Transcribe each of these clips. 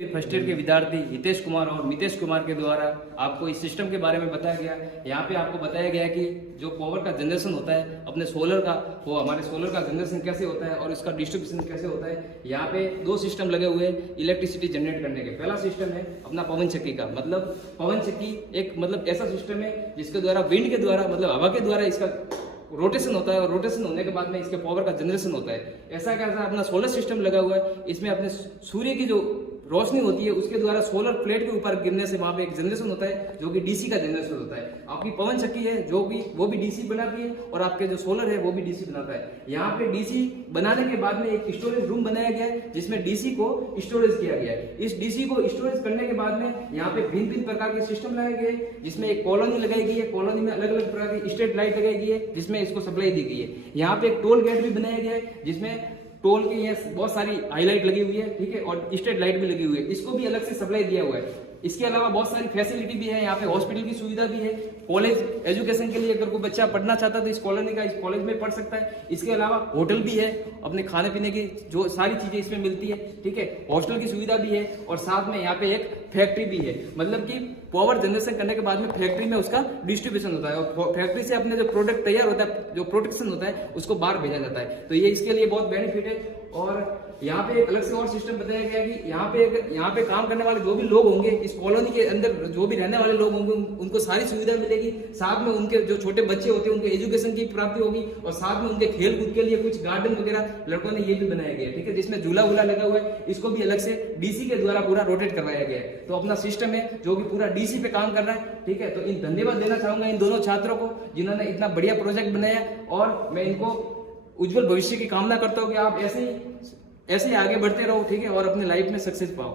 First year के विद्यार्थी हितेश कुमार और मितेश कुमार के द्वारा आपको इस सिस्टम के बारे में बताया गया। यहाँ पे आपको बताया गया है कि जो पावर का जनरेशन होता है अपने सोलर का, वो हमारे सोलर का जनरेशन कैसे होता है और इसका डिस्ट्रीब्यूशन कैसे होता है। यहाँ पे दो सिस्टम लगे हुए हैं इलेक्ट्रिसिटी जनरेट करने के। पहला सिस्टम है अपना पवन चक्की का, मतलब पवन चक्की एक मतलब ऐसा सिस्टम है जिसके द्वारा विंड के द्वारा मतलब हवा के द्वारा इसका रोटेशन होता है और रोटेशन होने के बाद में इसके पावर का जनरेशन होता है। ऐसा कैसा अपना सोलर सिस्टम लगा हुआ है, इसमें अपने सूर्य की जो रोशनी होती है उसके द्वारा सोलर प्लेट के ऊपर गिरने से वहां पे एक जनरेशन होता है जो कि डीसी का जनरेशन होता है। आपकी पवन चक्की है जो भी वो भी डीसी बनाती है और आपके जो सोलर है वो भी डीसी बनाता है। यहाँ पे डीसी बनाने के बाद में एक स्टोरेज रूम बनाया गया है जिसमें डीसी को स्टोरेज किया गया है। इस डीसी को स्टोरेज करने के बाद में यहाँ पे भिन्न भिन्न प्रकार के सिस्टम लगाए गए जिसमें एक कॉलोनी लगाई गई है। कॉलोनी में अलग अलग प्रकार की स्ट्रीट लाइट लगाई गई है जिसमें इसको सप्लाई दी गई है। यहाँ पे एक टोल गेट भी बनाया गया है जिसमें टोल की ये बहुत सारी हाईलाइट लगी हुई है, ठीक है, और स्ट्रीट लाइट भी लगी हुई है, इसको भी अलग से सप्लाई दिया हुआ है। इसके अलावा बहुत सारी फैसिलिटी भी है, यहाँ पे हॉस्पिटल की सुविधा भी है। कॉलेज एजुकेशन के लिए अगर कोई बच्चा पढ़ना चाहता है तो इस कॉलोनी का इस कॉलेज में पढ़ सकता है। इसके अलावा होटल भी है, अपने खाने पीने की जो सारी चीजें इसमें मिलती है, ठीक है, हॉस्टल की सुविधा भी है और साथ में यहाँ पे एक फैक्ट्री भी है। मतलब कि पावर जनरेशन करने के बाद में फैक्ट्री में उसका डिस्ट्रीब्यूशन होता है और फैक्ट्री से अपने जो प्रोडक्ट तैयार होता है, जो प्रोडक्शन होता है, उसको बाहर भेजा जाता है। तो ये इसके लिए बहुत बेनिफिट है। और यहाँ पे एक अलग से और सिस्टम बताया गया कि यहाँ पे काम करने वाले जो भी लोग होंगे, इस कॉलोनी के अंदर जो भी रहने वाले लोग होंगे, उनको सारी सुविधा मिलेगी। साथ में उनके जो छोटे बच्चे होते हैं उनके एजुकेशन की प्राप्ति होगी और साथ में उनके खेल कूद के लिए कुछ गार्डन वगैरह लड़कों ने ये भी बनाया गया है, ठीक है, जिसमें झूला वूला लगा हुआ है। इसको भी अलग से डीसी के द्वारा पूरा रोटेट करवाया गया है। तो अपना सिस्टम है जो कि पूरा डीसी पे काम कर रहा है, ठीक है। तो इन धन्यवाद देना चाहूंगा इन दोनों छात्रों को जिन्होंने इतना बढ़िया प्रोजेक्ट बनाया और मैं इनको उज्जवल भविष्य की कामना करता हूँ कि आप ऐसे ही आगे बढ़ते रहो, ठीक है, और अपने लाइफ में सक्सेस पाओ।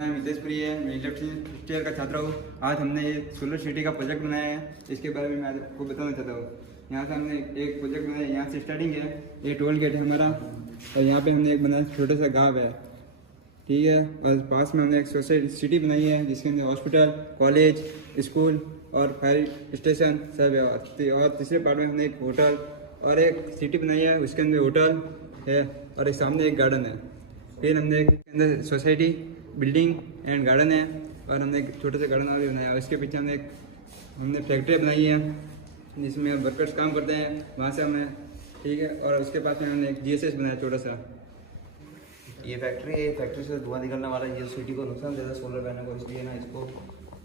मैं हितेश प्रिय है, मैं इलेक्ट्रिशियन फर्स्ट ईयर का छात्र हूँ। आज हमने ये सोलर सिटी का प्रोजेक्ट बनाया है, इसके बारे में मैं आपको बताना चाहता हूँ। यहाँ से हमने एक प्रोजेक्ट बनाया, यहाँ से स्टार्टिंग है, ये टोल गेट है हमारा और यहाँ पे हमने एक बनाया छोटा सा गाँव है, ठीक है, और पास में हमने एक सोसाइटी सिटी बनाई है जिसके अंदर हॉस्पिटल, कॉलेज, स्कूल और फायर स्टेशन सब है। और तीसरे पार्ट में हमने एक होटल और एक सिटी बनाई है, उसके अंदर होटल है और एक सामने एक गार्डन है। फिर हमने एक अंदर सोसाइटी, बिल्डिंग एंड गार्डन है और हमने एक छोटे से गार्डन भी बनाया। उसके पीछे हमने फैक्ट्री बनाई है जिसमें वर्कर्स काम करते हैं, वहाँ से हमने, ठीक है, और उसके पास में हमने एक जीएसएस बनाया छोटा सा। ये फैक्ट्री है, फैक्ट्री से धुआं निकलने वाला है, ये सिटी को नुकसान देता है सोलर पैनल को, इसलिए ना इसको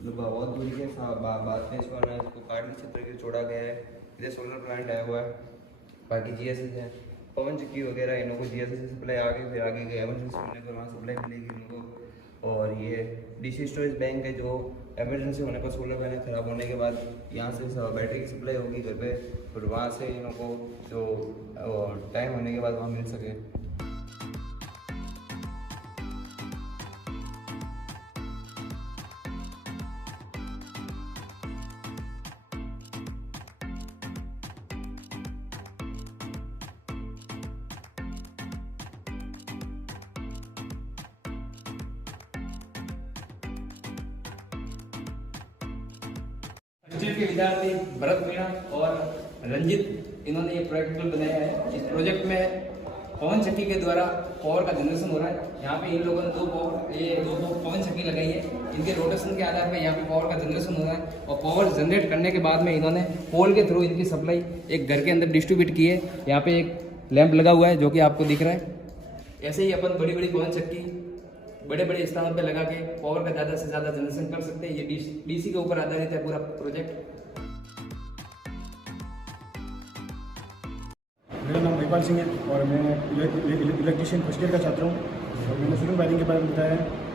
बहुत दूरी के बाद में इसको ना इसको काटने क्षेत्र के छोड़ा गया है। इधर सोलर प्लांट आया हुआ है, बाकी जीएसएस है, पवन चक्की वगैरह इनको जीएसएस से सप्लाई आगे फिर आगे गए एमरजेंसी होने पर वहाँ सप्लाई मिलेगी इनको। और ये डीसी स्टोरेज बैंक है जो एमरजेंसी होने पर सोलर पैनल खराब होने के बाद यहाँ से बैटरी की सप्लाई होगी घर पे, फिर वहाँ से इनको जो टाइम होने के बाद वहाँ मिल सके। के विद्यार्थी भरत मीणा और रंजित, इन्होंने ये प्रैक्टिकल बनाया है। इस प्रोजेक्ट में पवन चक्की के द्वारा पावर का जनरेशन हो रहा है। यहाँ पे इन लोगों ने दो पवन चक्की लगाई है, इनके रोटेशन के आधार पर यहाँ पे पावर का जनरेशन हो रहा है और पावर जनरेट करने के बाद में इन्होंने पोल के थ्रू इनकी सप्लाई एक घर के अंदर डिस्ट्रीब्यूट की है। यहाँ पे एक लैंप लगा हुआ है जो कि आपको दिख रहा है। ऐसे ही अपन बड़ी बड़ी पवन चक्की बड़े बड़े स्थानों पे लगा के पावर का ज़्यादा से ज़्यादा जनरेशन कर सकते हैं। ये डीसी के ऊपर आधारित है पूरा प्रोजेक्ट। मेरा नाम महिपाल सिंह है और मैं इलेक्ट्रिशियन फर्स्ट ईयर का छात्र हूँ और मैंने शुरू वायरिंग के बारे में बताया है।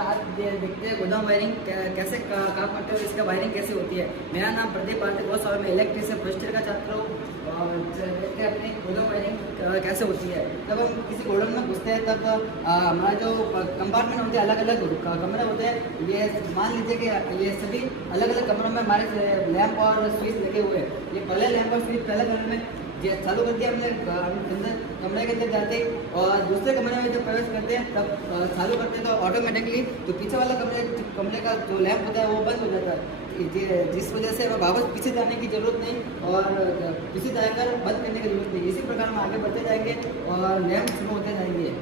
आज देखते हैं गोदाम वायरिंग कैसे काम करते हैं, इसका वायरिंग कैसे होती है। मेरा नाम प्रदीप पांडे घोष और मैं इलेक्ट्रिशियन फर्स्ट ईयर का छात्र हूँ और देखते हैं अपनी गोदाम वायरिंग कैसे होती है। जब हम किसी गोडाउन में घुसते हैं तब हमारा जो कंपार्टमेंट होते हैं अलग अलग कमरे होते हैं। ये मान लीजिए कि ये सभी अलग अलग कमरों में हमारे लैंप और स्विच लगे हुए हैं। ये पहले लैंप और स्विच पहले कमरे में चालू कर दिया हमने कमरे के अंदर जाते ही, और दूसरे कमरे में जब प्रवेश करते हैं तब चालू करते हैं तो ऑटोमेटिकली तो पीछे वाला कमरे का जो लैंप होता है वो बंद हो जाता है, जिस वजह से हमें वापस पीछे जाने की जरूरत नहीं और पीछे जाकर बंद करने की जरूरत नहीं। इसी प्रकार हम आगे बढ़ते जाएंगे और लैंप शुरू होते जाएंगे।